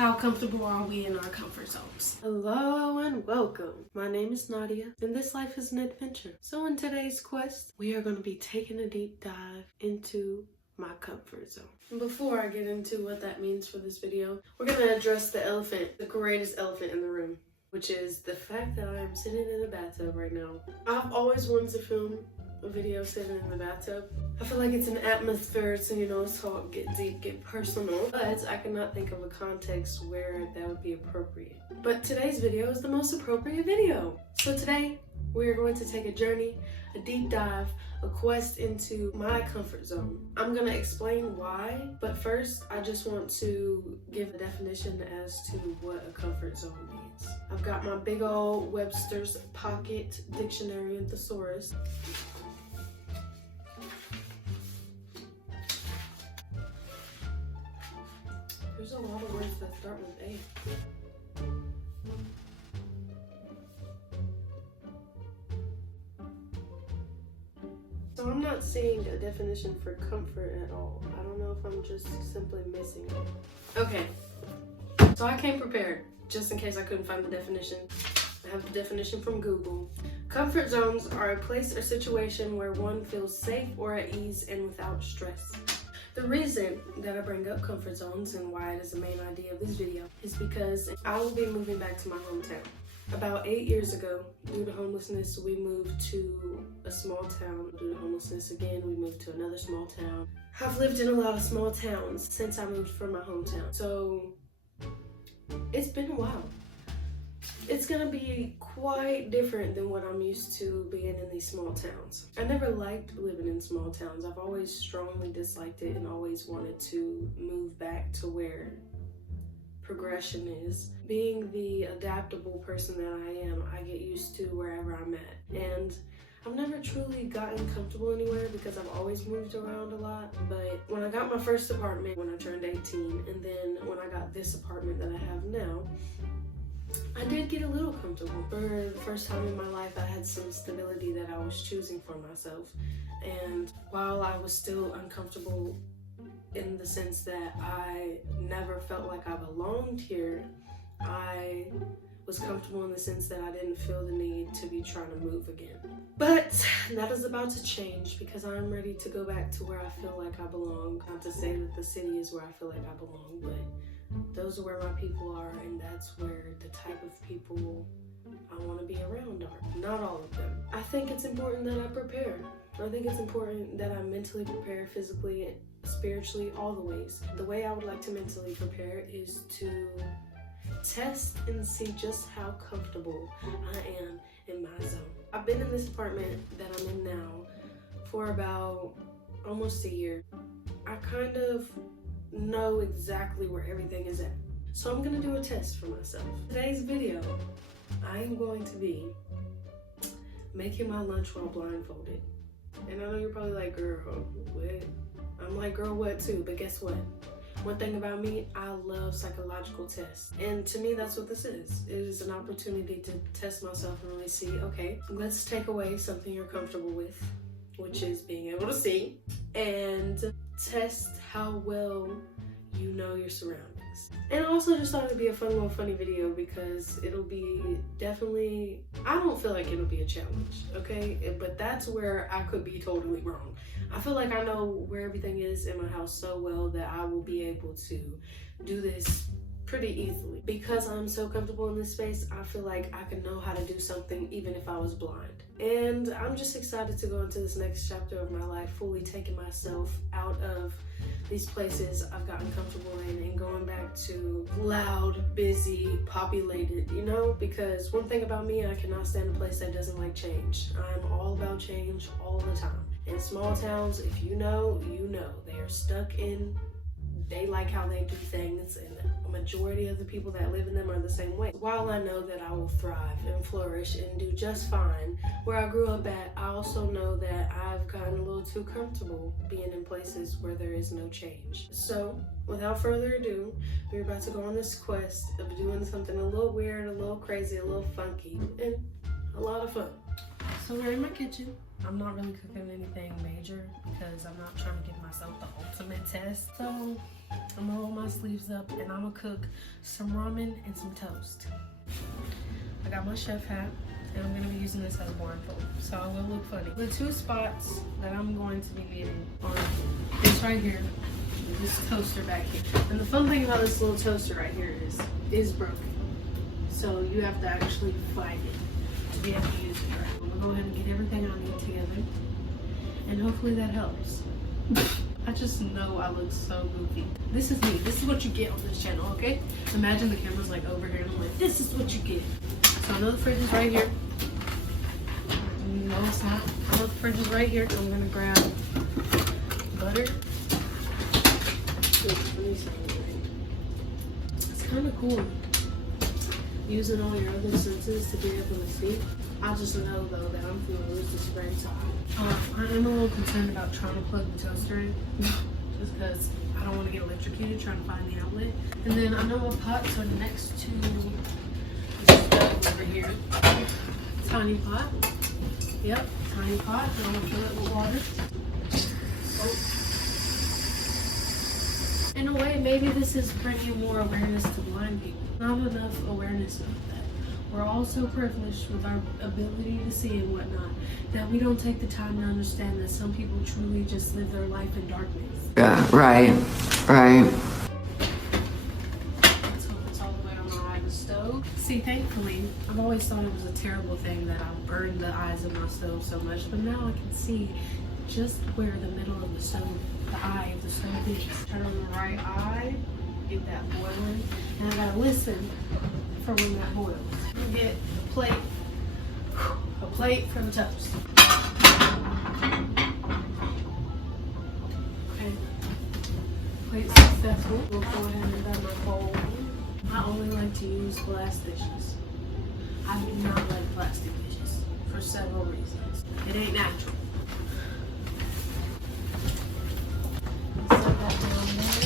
How comfortable are we in our comfort zones? Hello and welcome. My name is Nadia, and this life is an adventure. So in today's quest, we are going to be taking a deep dive into my comfort zone. And before I get into what that means for this video, we're going to address the elephant, the greatest elephant in the room, which is the fact that I am sitting in a bathtub right now. I've always wanted to film a video sitting in the bathtub. I feel like it's an atmosphere to, talk, get deep, get personal, but I cannot think of a context where that would be appropriate. But today's video is the most appropriate video. So today, we are going to take a journey, a deep dive, a quest into my comfort zone. I'm gonna explain why, but first, I just want to give a definition as to what a comfort zone means. I've got my big old Webster's Pocket Dictionary and Thesaurus. There's a lot of words that start with A. So I'm not seeing a definition for comfort at all. I don't know if I'm just simply missing it. Okay, so I came prepared, just in case I couldn't find the definition. I have the definition from Google. Comfort zones are a place or situation where one feels safe or at ease and without stress. The reason that I bring up comfort zones and why it is the main idea of this video is because I will be moving back to my hometown. About 8 years ago, due to homelessness, we moved to a small town. Due to homelessness again, we moved to another small town. I've lived in a lot of small towns since I moved from my hometown, so it's been a while. It's gonna be quite different than what I'm used to being in these small towns. I never liked living in small towns. I've always strongly disliked it and always wanted to move back to where progression is. Being the adaptable person that I am, I get used to wherever I'm at. And I've never truly gotten comfortable anywhere because I've always moved around a lot. But when I got my first apartment when I turned 18, and then when I got this apartment that I have now, I did get a little comfortable. For the first time in my life, I had some stability that I was choosing for myself. And while I was still uncomfortable in the sense that I never felt like I belonged here, I was comfortable in the sense that I didn't feel the need to be trying to move again. But that is about to change because I'm ready to go back to where I feel like I belong. Not to say that the city is where I feel like I belong, but those are where my people are, and that's where the type of people I want to be around are. Not all of them. I think it's important that I prepare. I think it's important that I mentally prepare, physically, spiritually, all the ways. The way I would like to mentally prepare is to test and see just how comfortable I am in my zone. I've been in this apartment that I'm in now for about almost a year. I kind of know exactly where everything is at. So I'm gonna do a test for myself. Today's video, I am going to be making my lunch while blindfolded. And I know you're probably like, girl, what? I'm like, girl, what too? But guess what? One thing about me, I love psychological tests. And to me, that's what this is. It is an opportunity to test myself and really see, okay, let's take away something you're comfortable with, which is being able to see, and test how well you know your surroundings. And I also just thought it'd be a fun little funny video because it'll be definitely, I don't feel like it'll be a challenge, okay? But that's where I could be totally wrong. I feel like I know where everything is in my house so well that I will be able to do this pretty easily. Because I'm so comfortable in this space, I feel like I can know how to do something even if I was blind. And I'm just excited to go into this next chapter of my life, fully taking myself out of these places I've gotten comfortable in and going back to loud, busy, populated, because one thing about me, I cannot stand a place that doesn't like change. I'm all about change all the time. In small towns, if you know, you know. They are stuck in, they like how they do things, and a majority of the people that live in them are the same way. While I know that I will thrive and flourish and do just fine where I grew up at, I also know that I've gotten a little too comfortable being in places where there is no change. So, without further ado, we're about to go on this quest of doing something a little weird, a little crazy, a little funky, and a lot of fun. So we're in my kitchen. I'm not really cooking anything major because I'm not trying to give myself the ultimate test. So I'm gonna roll my sleeves up and I'm gonna cook some ramen and some toast. I got my chef hat and I'm gonna be using this as a blindfold, so I will look funny. The 2 spots that I'm going to be needing are this right here, and this toaster back here. And the fun thing about this little toaster right here is broken. So you have to actually find it to be able to use it right. I'm gonna go ahead and get everything I need together, and hopefully that helps. I just know I look so goofy. This is me. This is what you get on this channel, okay? Imagine the camera's like over here and I'm like, this is what you get. So I know the fridge is right here. No, it's not. I know the fridge is right here. I'm gonna grab butter. It's kind of cool using all your other senses to be able to see. I just know though that I'm gonna lose this bread side. I am a little concerned about trying to plug the toaster in, just because I don't want to get electrocuted trying to find the outlet. And then I know my pots are next to this stove over here. Tiny pot. Yep, tiny pot. And I'm gonna fill it with water. Oh. In a way, maybe this is bringing more awareness to blind people. Not enough awareness of that. We're all so privileged with our ability to see and whatnot that we don't take the time to understand that some people truly just live their life in darkness. Yeah, right. Let's hope it's all the way on the eye of the stove. See, thankfully, I've always thought it was a terrible thing that I burned the eyes of my stove so much, but now I can see just where the middle of the stove, the eye of the stove is. Turn on the right eye, get that boiling, and I gotta listen for when that boils. Get a plate for the toast. Okay, plate's successful. We'll go ahead and grab my bowl. I only like to use glass dishes. I do not like plastic dishes for several reasons. It ain't natural. Set that down there.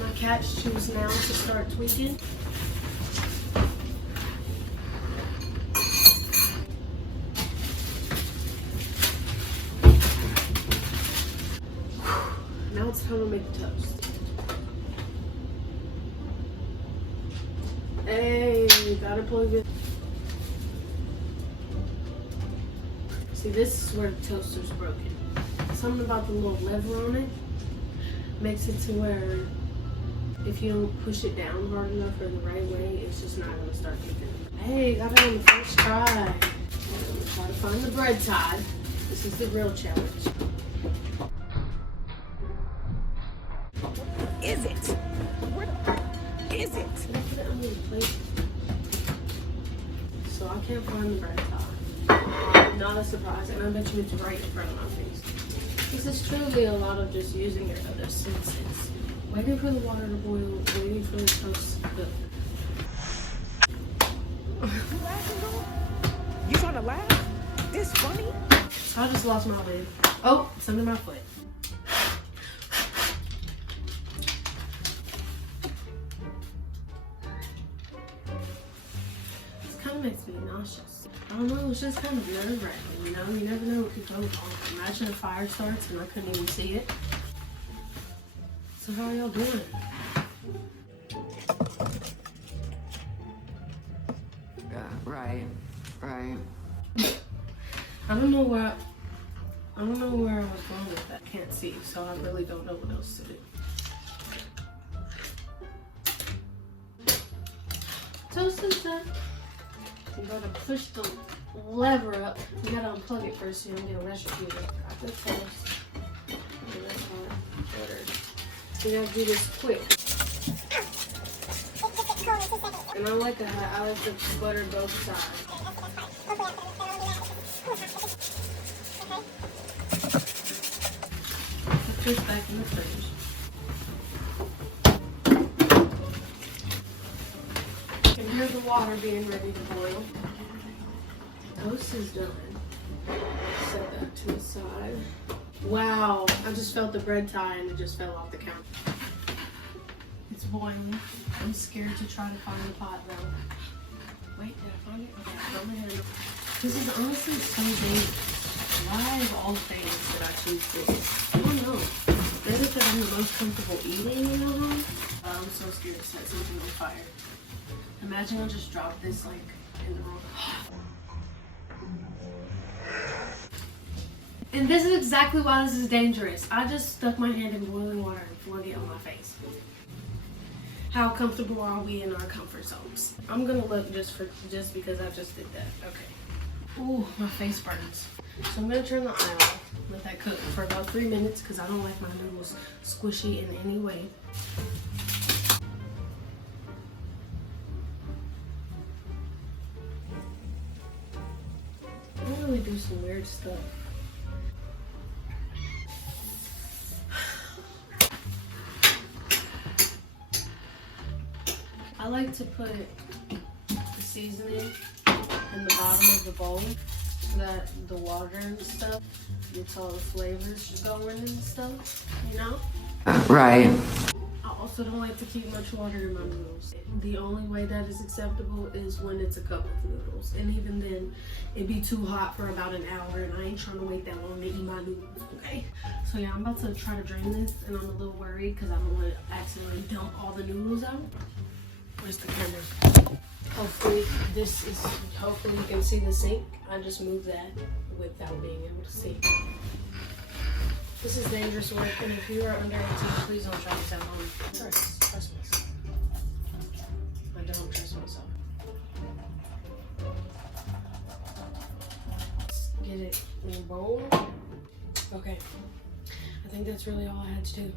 My cats choose now to start tweaking. Now it's time to make the toast. Hey, you gotta plug it. See, this is where the toaster's broken. Something about the little lever on it makes it to where if you don't push it down hard enough or the right way, it's just not gonna start cooking. Hey, got it on the first try. I'm gonna try to find the bread side. This is the real challenge. Is it? Where is it? So I can't find the bread top. Not a surprise, and I bet you it's right in front of my face. This is truly a lot of just using your other senses. Waiting for the water to boil, waiting for the toast to cook. You trying to laugh? This funny? So I just lost my lid. Oh, it's under my foot. Makes me nauseous. I don't know, it's just kind of nerve-wracking, you know? You never know what could go wrong. Imagine a fire starts and I couldn't even see it. So how are y'all doing? Yeah, right. I don't know where I was going with that. Can't see, so I really don't know what else to do. Toast is done. You gotta push the lever up. You gotta unplug it first so you don't get electrocuted. Got the toast. Okay, that's hard. Butter. You gotta do this quick. And I like the butter both sides. Put this back in the fridge. Here's the water being ready to boil. Toast is done. Set that to the side. Wow, I just felt the bread tie and it just fell off the counter. It's boiling. I'm scared to try to find the pot though. Wait, did I find it? Okay, I found the handle. This is honestly so dangerous. Why of all things did I choose this? I don't know. They said I'm the most comfortable eating in the room. I'm so scared to set something on fire. Imagine I just dropped this like in the room. And this is exactly why this is dangerous. I just stuck my hand in boiling water and flung it on my face. How comfortable are we in our comfort zones? I'm gonna look just because I just did that. Okay. Ooh, my face burns. So I'm gonna turn the eye on, let that cook for about 3 minutes because I don't like my noodles squishy in any way. I really do some weird stuff. I like to put the seasoning in the bottom of the bowl so that the water and stuff gets all the flavors going and stuff, you know? Right. I also don't like to keep much water in my noodles. The only way that is acceptable is when it's a cup of noodles. And even then, it'd be too hot for about an hour and I ain't trying to wait that long to eat my noodles, okay? So yeah, I'm about to try to drain this and I'm a little worried because I don't want to accidentally dump all the noodles out. Where's the camera? Hopefully you can see the sink. I just moved that without being able to see. This is dangerous work, and if you are under 18, please don't try this at home. Trust myself. I don't trust myself. Let's get it in a bowl. Okay. I think that's really all I had to do.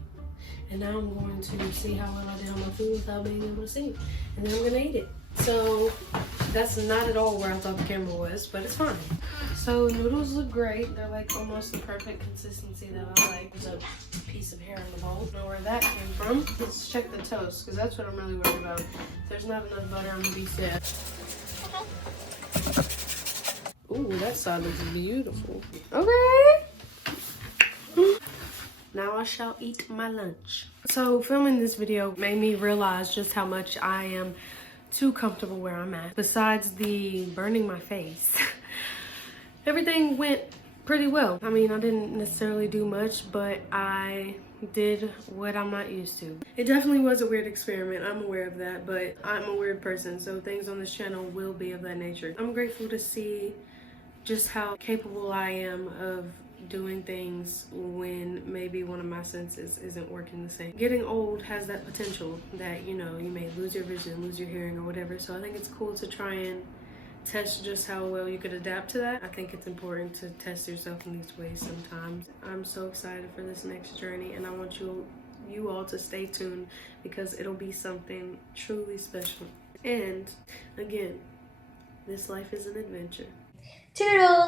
And now I'm going to see how well I did on my food without being able to see. And then I'm gonna eat it. So that's not at all where I thought the camera was, but it's fine. So noodles look great. They're like almost the perfect consistency that I like. There's a piece of hair in the bowl. Don't know where that came from. Let's check the toast, because that's what I'm really worried about. There's not enough butter on the beef yet. Ooh, that side looks beautiful. Okay. Now I shall eat my lunch. So filming this video made me realize just how much I am too comfortable where I'm at. Besides the burning my face, everything went pretty well. I mean, I didn't necessarily do much, but I did what I'm not used to. It definitely was a weird experiment. I'm aware of that, but I'm a weird person, so things on this channel will be of that nature. I'm grateful to see just how capable I am of doing things when maybe one of my senses isn't working the same. Getting old has that potential that, you know, you may lose your vision, lose your hearing or whatever. So I think it's cool to try and test just how well you could adapt to that. I think it's important to test yourself in these ways sometimes. I'm so excited for this next journey and I want you all to stay tuned because it'll be something truly special. And again, this life is an adventure. Toodles!